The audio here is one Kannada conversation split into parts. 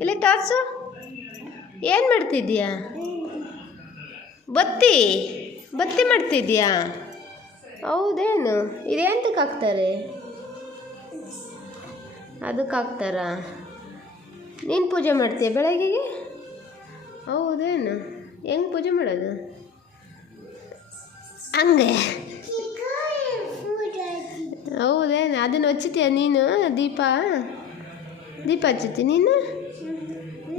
ಇಲ್ಲಿ ತೋರಿಸು. ಏನು ಮಾಡ್ತಿದ್ಯಾ? ಬತ್ತಿ ಬತ್ತಿ ಮಾಡ್ತಿದ್ಯಾ? ಹೌದೇನು? ಇದೆಂತಕ್ಕೆ ಹಾಕ್ತಾರೆ? ಅದಕ್ಕೆ ಹಾಕ್ತಾರಾ? ನೀನು ಪೂಜೆ ಮಾಡ್ತೀಯ ಬೆಳಗ್ಗೆಗೆ? ಹೌದೇನು? ಹೆಂಗೆ ಪೂಜೆ ಮಾಡೋದು? ಹಂಗೆ ಹೌದೇನು? ಅದನ್ನು ಹಚ್ಚುತ್ತೀಯ ನೀನು? ದೀಪ ಹಚ್ಚುತ್ತಿ ನೀನು?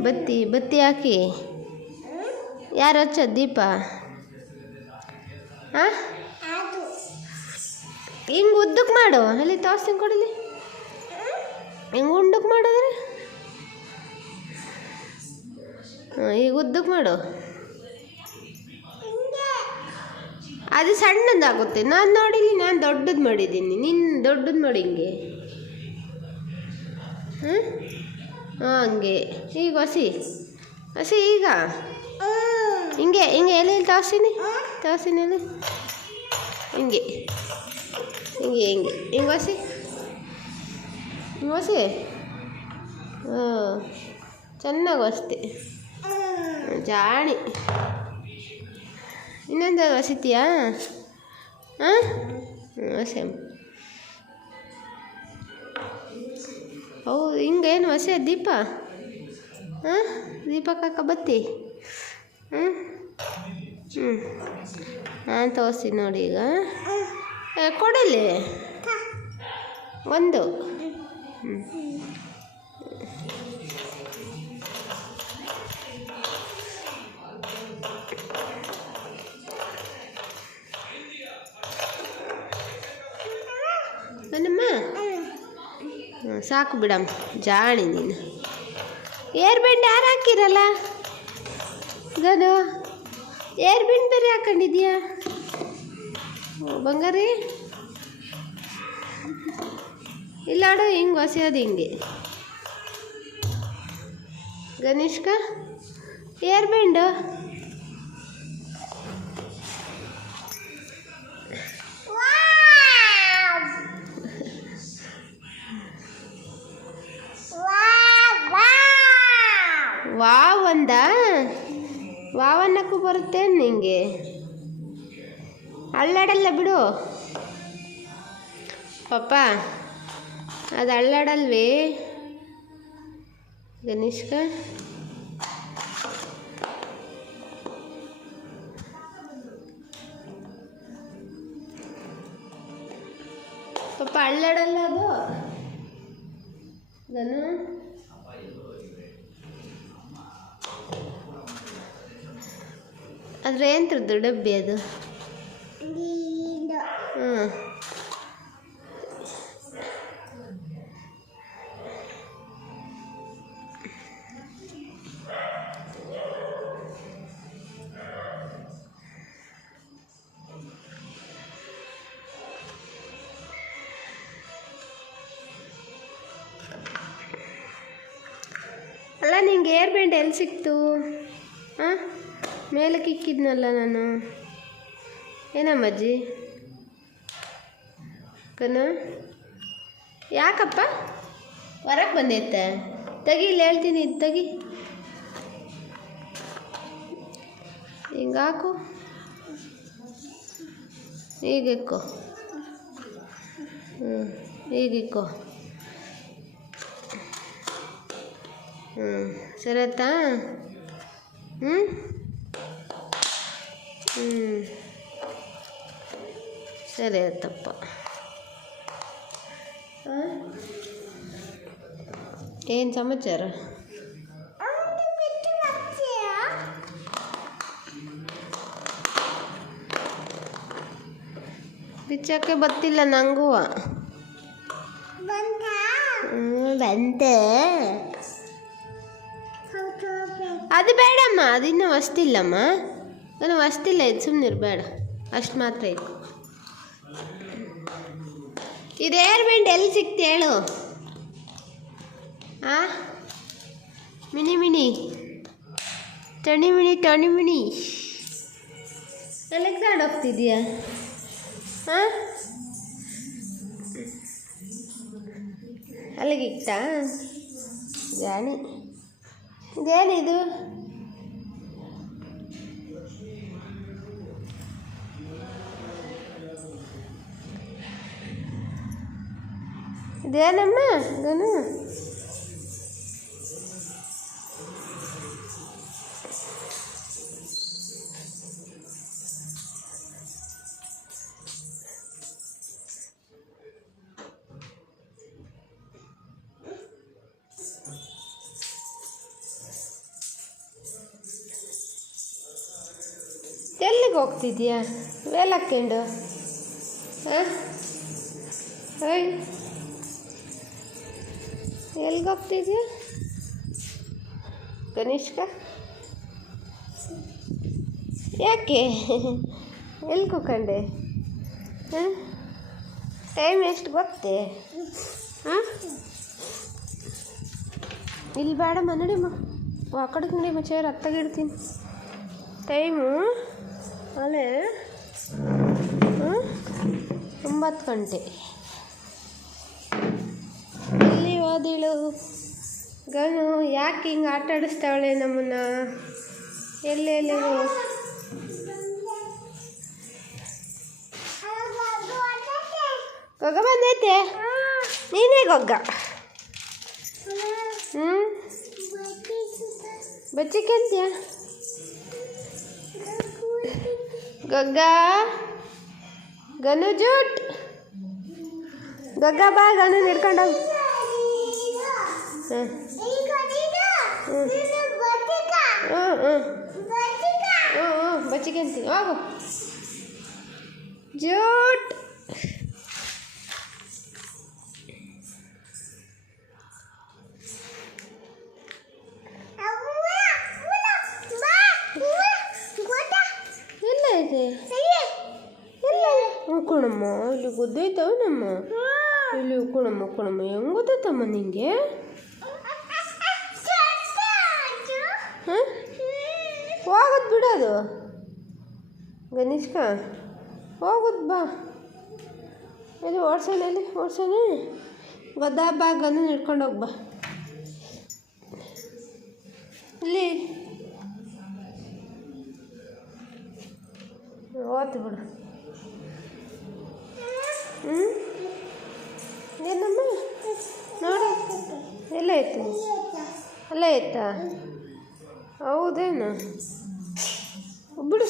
ಬತ್ತಿ ಹಾಕಿ ಯಾರು ಹಚ್ಚೋದು ದೀಪ? ಹಾಂ, ಹಿಂಗೆ ಉದ್ದಕ್ಕೆ ಮಾಡು. ಅಲ್ಲಿ ತೋರಿಸ್ತೀನಿ ಕೊಡಲಿ. ಹಿಂಗೆ ಉಂಡಕ್ಕೆ ಮಾಡಿದ್ರೆ ಈಗ ಉದ್ದಕ್ಕೆ ಮಾಡು. ಅದು ಸಣ್ಣದಾಗುತ್ತೆ. ನಾನು ನೋಡಿಲಿ, ನಾನು ದೊಡ್ಡದು ಮಾಡಿದ್ದೀನಿ. ನೀನು ದೊಡ್ಡದು ಮಾಡಿ ಹಿಂಗೆ. ಹಾಂ, ಹಂಗೆ. ಈಗ ಹಸಿ ಈಗ ಹಿಂಗೆ ಎಲ್ಲಿ ತೋರಿಸ್ತೀನಿ ಎಲ್ಲಿ ಹಿಂಗೆ ಹಸಿ ಹಾಂ, ಚೆನ್ನಾಗಿ ಹೊಸ್ತಿ. ಜಾಣಿ. ಇನ್ನೊಂದು ಹಸಿತೀಯಾ? ಹಾಂ, ಹಸಿ. ಹೌದು, ಹಿಂಗೇನು ಹಸಿ ದೀಪ? ಹಾಂ, ದೀಪಕ್ಕೆ ಬತ್ತಿ. ನಾನು ತೋರಿಸ್ತೀನಿ ನೋಡಿ. ಈಗ ಕೊಡಲಿ ಒಂದು. ನನ್ನಮ್ಮ ಸಾಕು ಬಿಡಮ್ಮ, ಜಾಣಿ ನೀನು. ಏರ್ ಬೆಂಡ್ ಯಾರು ಹಾಕಿರಲ್ಲ ಗನು? ಏರ್ ಬೆಂಡ್ ಬೇರೆ ಹಾಕೊಂಡಿದ್ಯಾ ಬಂಗಾರಿ? ಇಲ್ಲ ನೋಡು, ಹಿಂಗೆ ಹೊಸೆಯೋದು ಹಿಂಗೆ. ಗಣೇಶ್ಕ ಏರ್ ಬೆಂಡು ವಾವ್ ಅಂದ. ವಾವನ್ನಕ್ಕೂ ಬರುತ್ತೆ ನಿಂಗೆ? ಅಳ್ಳಾಡಲ್ಲ ಬಿಡು ಪಾಪ, ಅದು ಅಳ್ಳಾಡಲ್ವೇ ಗಣೇಶ್ಕ? ಪಾಪ ಅಳ್ಳಾಡಲ್ಲ ಅದು ಗನು. ಆದರೆ ಎಂಥದ್ದು ಡಬ್ಬಿ ಅದು? ಹ್ಞೂ, ಅಲ್ಲ ನಿಂಗೆ ಏರ್ ಬ್ಯಾಂಡ್ ಎಲ್ಲಿ ಸಿಕ್ತು? ಹಾಂ, ಮೇಲಕ್ಕೆ ಇಕ್ಕಿದ್ನಲ್ಲ ನಾನು. ಏನಮ್ಮಜ್ಜಿ ಕನು? ಯಾಕಪ್ಪ ಹೊರಗೆ ಬಂದೈತೆ? ತೆಗಿ, ಇಲ್ಲಿ ಹೇಳ್ತೀನಿ, ಇದು ತೆಗಿ. ಹಿಂಗಾಕು, ಈಗಿಕ್ಕೋ. ಈಗಿಕ್ಕೋ. ಸರಿ ಆಯ್ತಾ? ಸರಿ ಆಯ್ತಪ್ಪ. ಏನು ಸಮಾಚಾರ? ಬಿಚ್ಚಕ್ಕೆ ಬತ್ತಿಲ್ಲ ನಂಗೂ. ಬಂತೆ. ಅದು ಬೇಡಮ್ಮ, ಅದು ಇನ್ನೂ ಹೊಸ್ತಿಲ್ಲಮ್ಮ. ನಾನು ಹೊಸ್ತಿಲ್ಲ, ಇದು ಸುಮ್ಮನೆ ಬೇಡ, ಅಷ್ಟು ಮಾತ್ರ ಇದು. ಇದು ಏರ್ ಬ್ಯಾಂಡ್ ಎಲ್ಲಿ ಸಿಕ್ತು ಹೇಳು? ಮಿನಿ ಟಣಿ ಮಿಣಿ ಎಲ್ಲಿಗೆ ತಗೊಂಡೋಗ್ತಿದ್ಯಾ? ಅಲ್ಲಿಗೆ ಇಕ್ತಾ ಜಾಣಿ? ಇದೇನಿದು? ಇದೇನಮ್ಮ ಗನು? ಎಲ್ಲಿಗೆ ಹೋಗ್ತಿದ್ಯಾ ವೇಲ್ ಹಾಕ್ಕೊಂಡು? ಹಾಂ ಹೇಯ್, ಎಲ್ಲಿಗೆ ಹೋಗ್ತಿದ್ಯಾ ಕನಿಷ್ಕ? ಯಾಕೆ ಎಲ್ಲಿ ಕೂಕೊಂಡೆ? ಹಾಂ, ಟೈಮ್ ಎಷ್ಟು ಗೊತ್ತೇ? ಹಾಂ, ಇಲ್ಲಿ ಬೇಡಮ್ಮ ನಡಿಮ್ಮ, ಆ ಕಡೆಗೆ ನಡಿಮ್ಮ, ಚೇರ್ ಹತ್ತಾಗಿಡ್ತೀನಿ. ಟೈಮು ಅಲ್ಲೇ 9 ಗಂಟೆ. ಎಲ್ಲಿ ಓದಿಳು ಗನು? ಯಾಕೆ ಹಿಂಗೆ ಆಟ ಆಡಿಸ್ತಾವಳೆ ನಮ್ಮನ್ನ? ಎಲ್ಲೆಲ್ಲಿ ಗೊಗ್ಗ ಬಂದೈತೆ? ನೀನೇ ಗೊಗ್ಗ? ಬಚ್ಚಿಕೆಂತ್ಯ ಗೊಗ್ಗ? ಗನು ಜೂಟ್ ಗೊಗ್ಗ ಬಾ, ಗನು ಹಿಡ್ಕೊಂಡೋಗಿ. ಬಚ್ಚಿಕೆಂತೀನಿ ಹೋಗು ಜೂಟ್. ಎಲ್ಲ ಇದೆ? ಎಲ್ಲ ಉಳ್ಕೊಣಮ್ಮ, ಇಲ್ಲಿ ಗೊತ್ತೈತವ ನಮ್ಮ ಇಲ್ಲಿ ಉಳ್ಕೊಣಮ್ಮ. ಉಳ್ಕೊಣಮ್ಮ ಹೆಂಗೆ ಗೊತ್ತೈತಮ್ಮ ನಿಂಗೆ? ಹಾಂ, ಹೋಗೋದು ಬಿಡೋದು ಗನಿಷ್ಕ, ಹೋಗೋದು ಬಾ. ಎಲ್ಲಿ ಓಡ್ಸೋಣ? ಎಲ್ಲಿ ಓಡ್ಸೋಣ? ಗೊತ್ತಾ ಬಾ, ಗನ ಹಿಡ್ಕೊಂಡೋಗಿ ಬಾ. ಇಲ್ಲಿ ಓತು ಬಿಡು. ಏನಮ್ಮ ನೋಡಿ, ಎಲ್ಲ ಐತಿ? ಅಲ್ಲ ಐತಾ? ಹೌದೇನು? ಬಿಡು.